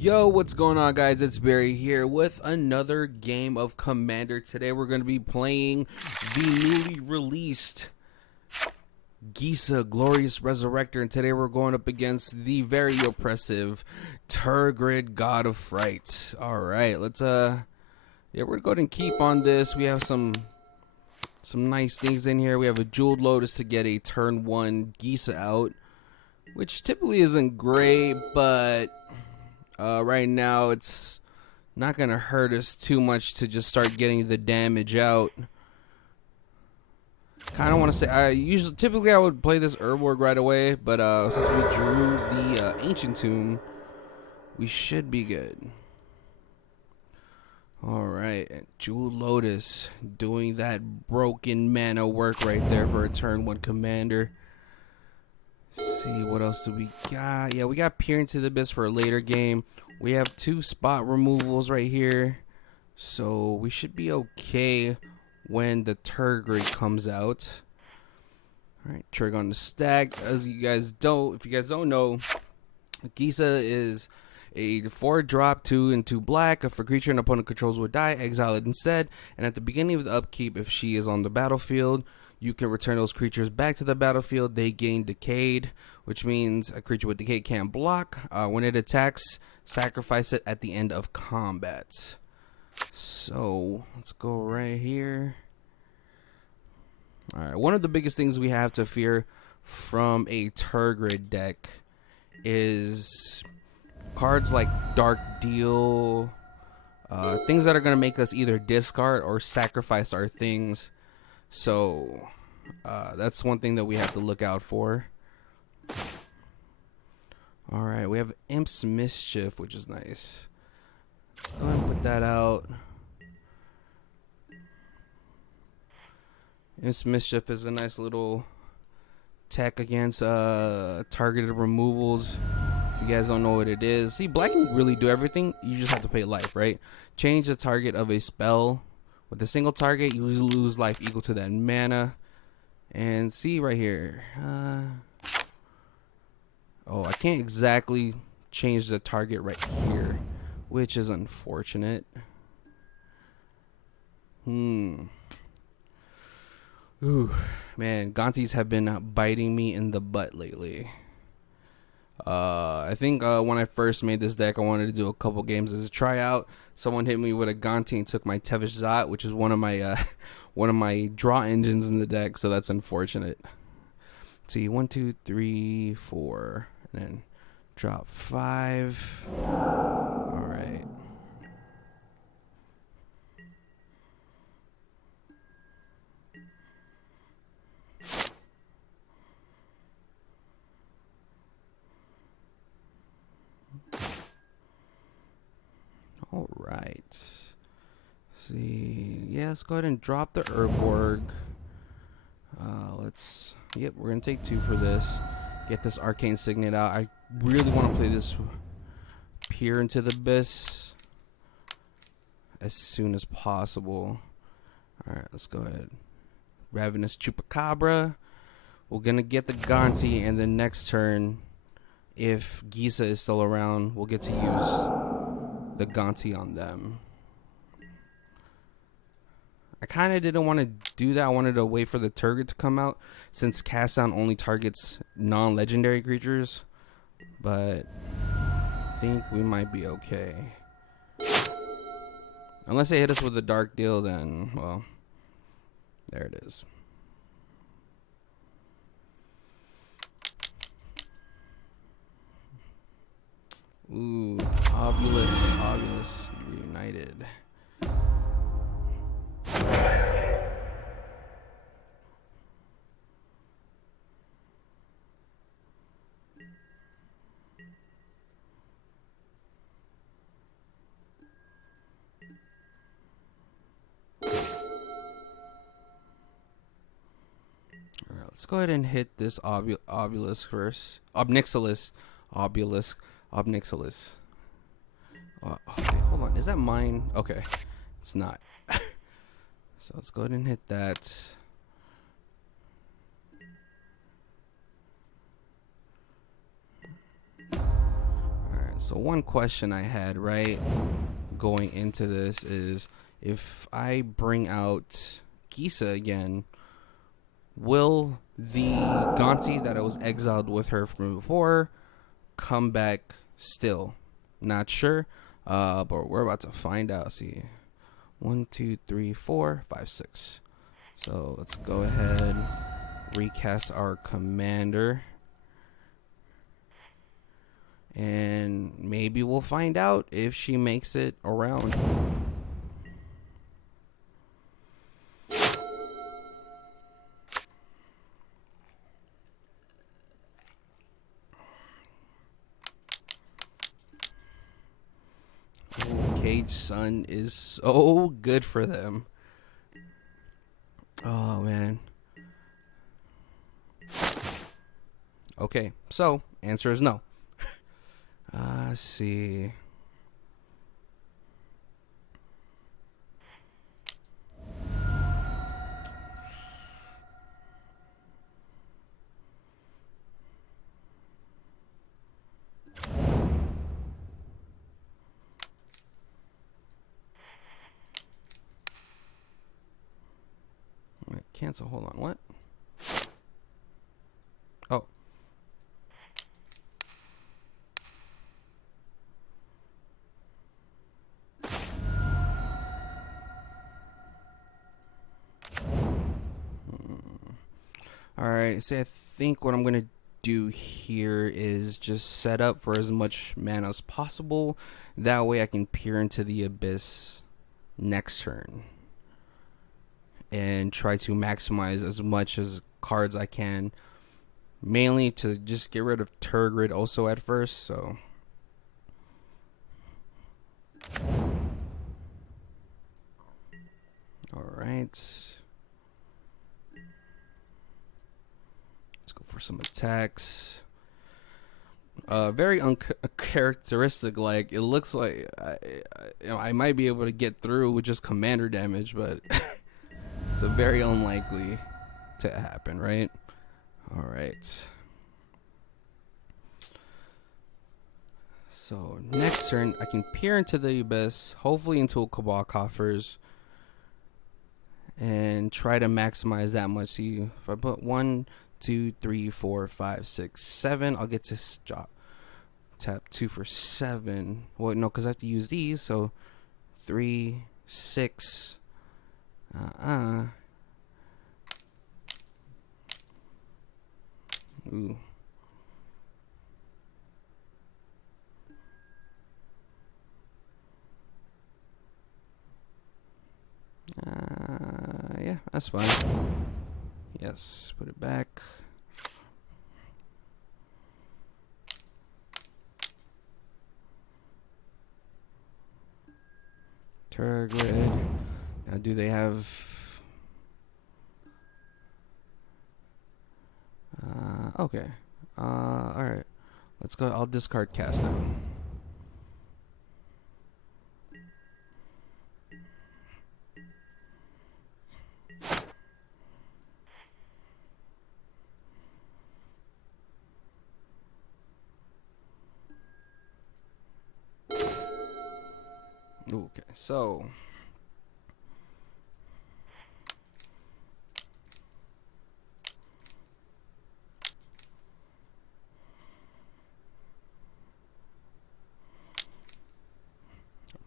Yo, what's going on, guys? It's Barry here with another game of Commander. Today we're going to be playing the newly released Gisa Glorious Resurrector, and today we're going up against the very oppressive Turdgrid God of Fright. Alright, let's we're gonna go ahead and keep on this. We have some nice things in here. We have a Jeweled Lotus to get a turn 1 Gisa out, which typically isn't great, but right now it's not gonna hurt us too much to just start getting the damage out. Kind of want to say typically I would play this Urborg right away, but since we drew the Ancient Tomb, we should be good. Alright, Jeweled Lotus doing that broken mana work right there for a turn 1 commander. Let's see, what else do we got? Yeah, we got Peer into the Abyss for a later game. We have 2 spot removals right here, so we should be okay when the Turdgrid comes out. Alright, trigger on the stack. If you guys don't know, Gisa is a 4-drop 2 and 2 black. If a creature an opponent controls would die, exile it instead. And at the beginning of the upkeep, if she is on the battlefield, you can return those creatures back to the battlefield. They gain Decayed, which means a creature with Decay can't block. When it attacks, sacrifice it at the end of combat. So let's go right here. Alright, one of the biggest things we have to fear from a Turdgrid deck is cards like Dark Deal, things that are going to make us either discard or sacrifice our things. So that's one thing that we have to look out for. Alright, we have Imp's Mischief, which is nice. Let's go ahead and put that out. Imp's Mischief is a nice little tech against targeted removals. If you guys don't know what it is, see, black can really do everything. You just have to pay life, right? Change the target of a spell. With a single target, you lose life equal to that mana. And see right here. Oh, I can't exactly change the target right here, which is unfortunate. Ooh, man, Gaunties have been biting me in the butt lately. I think when I first made this deck, I wanted to do a couple games as a tryout. Someone hit me with a Gaunty and took my Tevish Zot, which is one of my draw engines in the deck, so that's unfortunate. Let's see, 1, 2, 3, 4, and then drop 5. All right. All right. See, yeah, let's go ahead and drop the Urborg. We're gonna take 2 for this. Get this Arcane Signet out. I really want to play this Peer into the Abyss as soon as possible. All right, let's go ahead. Ravenous Chupacabra. We're gonna get the Gaunty, and then next turn, if Gisa is still around, we'll get to use the Gaunty on them. I kind of didn't want to do that. I wanted to wait for the Turdgrid to come out, since Cast Down only targets non-legendary creatures. But I think we might be okay. Unless they hit us with a Dark Deal, then, well, there it is. Ooh, Obulus reunited. Alright, let's go ahead and hit this Obulus first. Obnixilis. Okay, hold on. Is that mine? Okay. It's not. So let's go ahead and hit that. So one question I had, right, going into this is, if I bring out Gisa again, will the Gonti that I was exiled with her from before come back still? Not sure, but we're about to find out. See, 1, 2, 3, 4, 5, 6. So let's go ahead, recast our commander, and maybe we'll find out if she makes it around. Cage Sun is so good for them. Oh man. Okay, so answer is no. Let's see. Wait, cancel. Hold on. What? Oh. Alright, so I think what I'm going to do here is just set up for as much mana as possible. That way I can peer into the abyss next turn and try to maximize as much as cards I can. Mainly to just get rid of Turdgrid also at first, so... Alright. For some attacks. Very uncharacteristic. Like, it looks like I might be able to get through with just commander damage, but it's a very unlikely to happen, right? All right. So next turn, I can peer into the abyss, hopefully into a Cabal Coffers, and try to maximize that much. See, if I put 1, 2, 3, 4, 5, 6, 7. I'll get to drop. Tap 2 for 7. Well, no, because I have to use these. So 3, 6. Ooh. Yeah, that's fine. Yes, put it back. Turdgrid. Now, do they have... okay. Alright. Let's go. I'll discard cast now. Okay, so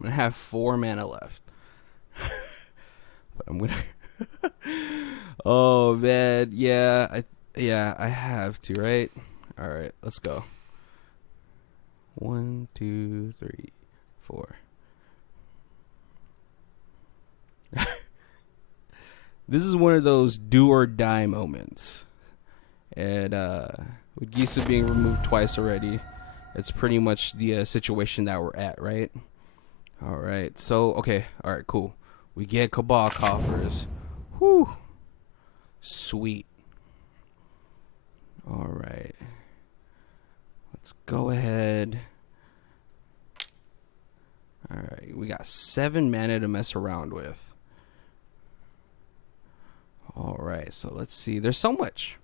I'm gonna have 4 mana left. But I'm gonna oh man, yeah, I have to, right? Alright, let's go. 1, 2, 3, 4. This is one of those do or die moments. And with Gisa being removed twice already, it's pretty much the situation that we're at, right? Alright, so, okay, alright, cool. We get Cabal Coffers. Whew. Sweet. Alright. Let's go ahead. Alright, we got 7 mana to mess around with. Alright, so let's see. There's so much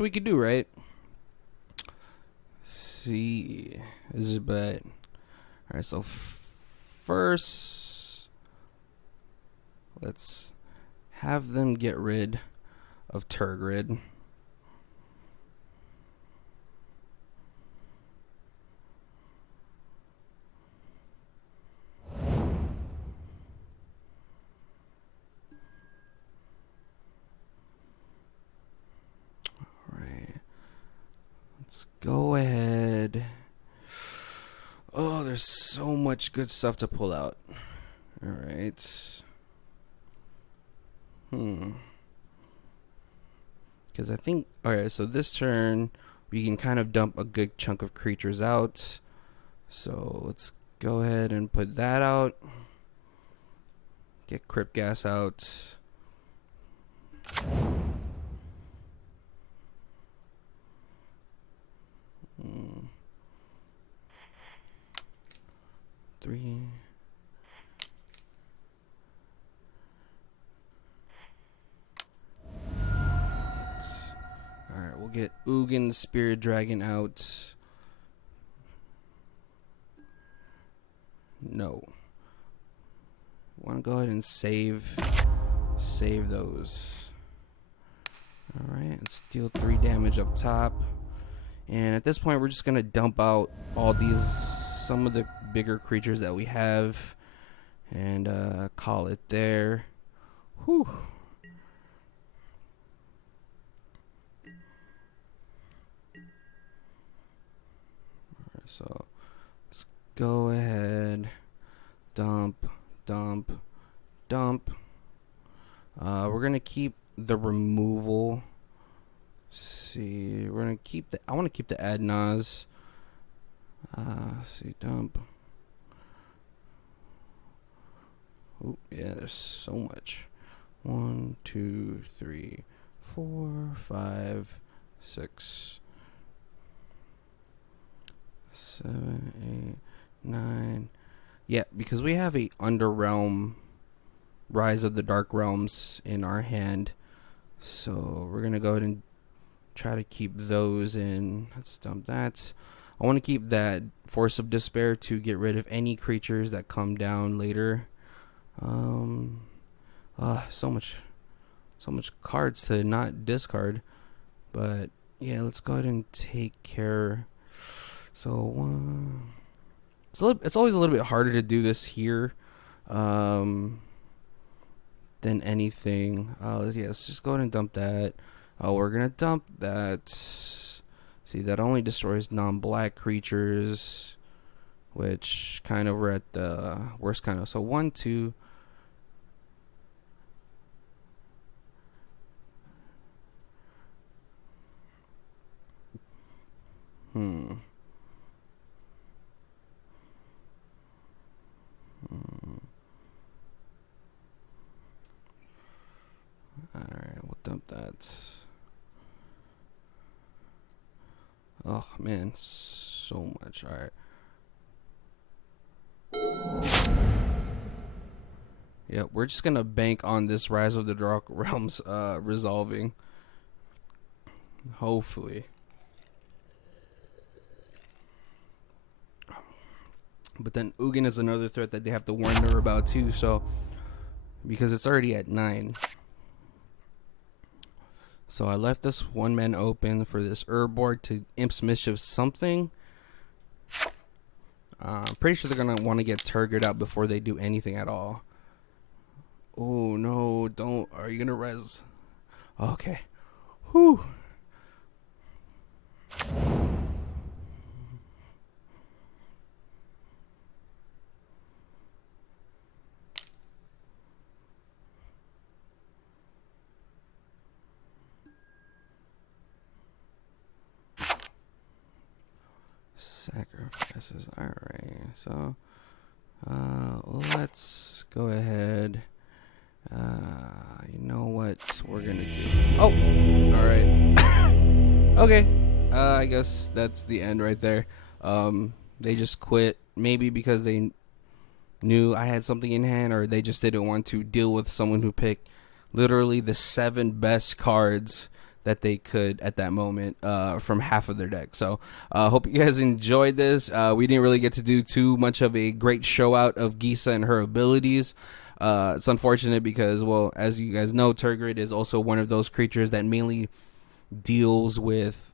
we could do, right? see, this is bad. All right, so first, let's have them get rid of Turdgrid. Let's go ahead. Oh, there's so much good stuff to pull out. All right. Because I think, all right, so this turn, we can kind of dump a good chunk of creatures out. So let's go ahead and put that out. Get Crypt Gas out. Three. Alright, we'll get Ugin Spirit Dragon out. No. Want to go ahead and save those. Alright, let's deal 3 damage up top. And at this point, we're just going to dump out all these, some of the bigger creatures that we have, and call it there. Whew. Alright, so let's go ahead, dump. We're going to keep the removal. See, we're gonna keep the. I want to keep the Adnaz. See, dump. Oh yeah, there's so much. 1, 2, 3, 4, 5, 6, 7, 8, 9. Yeah, because we have a Underrealm, Rise of the Dark Realms in our hand, so we're gonna go ahead and try to keep those in. Let's dump that. I want to keep that Force of Despair to get rid of any creatures that come down later. So much cards to not discard. But yeah, let's go ahead and take care. So it's always a little bit harder to do this here than anything. Yeah, let's just go ahead and dump that. We're gonna dump that. See, that only destroys non-black creatures, which kind of we're at the worst kind of. So 1, 2. Alright, we'll dump that. Oh man, so much. Alright. Yeah, we're just gonna bank on this Rise of the Dark Realms resolving. Hopefully. But then Ugin is another threat that they have to warn her about too, so because it's already at 9. So I left this 1-man open for this Board to Imp's Mischief something. I'm pretty sure they're gonna want to get Turdgrid out before they do anything at all. Oh no, don't. Are you gonna res? Okay. Whew. Sacrifices. Alright, so let's go ahead. You know what we're gonna do? Oh, alright. Okay. I guess that's the end right there. They just quit, maybe because they knew I had something in hand, or they just didn't want to deal with someone who picked literally the 7 best cards that they could at that moment from half of their deck. So hope you guys enjoyed this. We didn't really get to do too much of a great show out of Gisa and her abilities. It's unfortunate because, well, as you guys know, Turdgrid is also one of those creatures that mainly deals with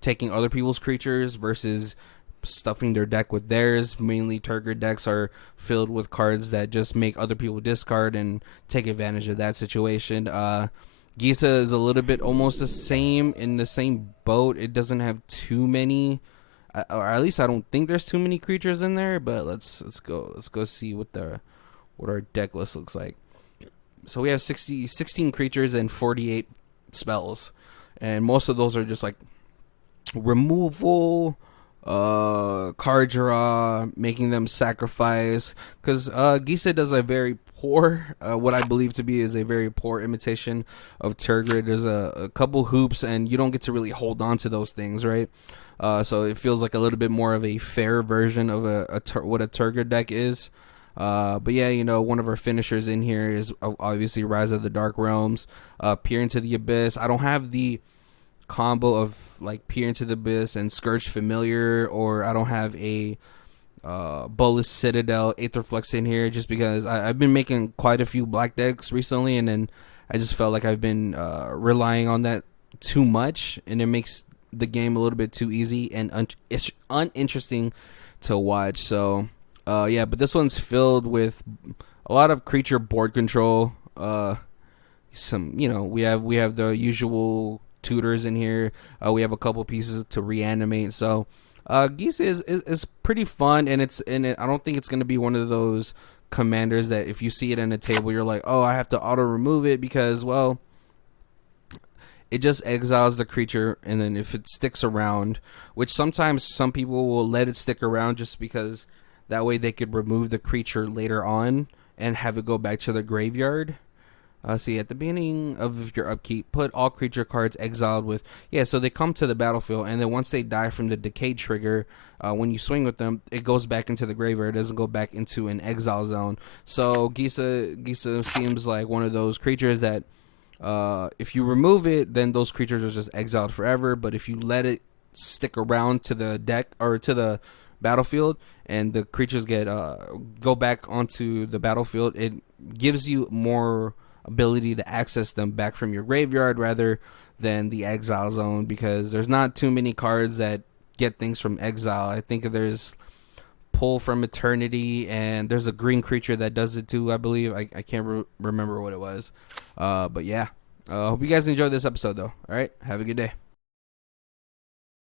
taking other people's creatures versus stuffing their deck with theirs. Mainly Turdgrid decks are filled with cards that just make other people discard and take advantage of that situation. Gisa is a little bit almost the same, in the same boat. It doesn't have too many, or at least I don't think there's too many creatures in there, but let's go see what our deck list looks like. So we have 16 creatures and 48 spells, and most of those are just like removal, card draw, making them sacrifice, because Gisa does a very poor, what I believe to be is a very poor imitation of Turdgrid. There's a couple hoops and you don't get to really hold on to those things, right? So it feels like a little bit more of a fair version of what a Turdgrid deck is. But yeah, you know, one of our finishers in here is obviously Rise of the Dark Realms, Peer into the Abyss. I don't have the combo of like Peer into the Abyss and Scourge Familiar, or I don't have a Bolus Citadel Aetherflux in here, just because I've been making quite a few black decks recently, and then I just felt like I've been relying on that too much, and it makes the game a little bit too easy and it's uninteresting to watch. So yeah, but this one's filled with a lot of creature board control. Some, you know, we have the usual tutors in here. We have a couple pieces to reanimate. So Gisa is pretty fun, and I don't think it's gonna be one of those commanders that if you see it in a table you're like, oh, I have to auto remove it, because, well, it just exiles the creature, and then if it sticks around, which sometimes some people will let it stick around just because that way they could remove the creature later on and have it go back to the graveyard. See, at the beginning of your upkeep, put all creature cards exiled with... Yeah, so they come to the battlefield, and then once they die from the decay trigger, when you swing with them, it goes back into the graveyard. It doesn't go back into an exile zone. So Gisa seems like one of those creatures that if you remove it, then those creatures are just exiled forever. But if you let it stick around to the deck or to the battlefield, and the creatures get go back onto the battlefield, it gives you more ability to access them back from your graveyard rather than the exile zone, because there's not too many cards that get things from exile. I think there's Pull from Eternity, and there's a green creature that does it too, I believe. I can't remember what it was. But yeah, hope you guys enjoyed this episode though. All right, have a good day.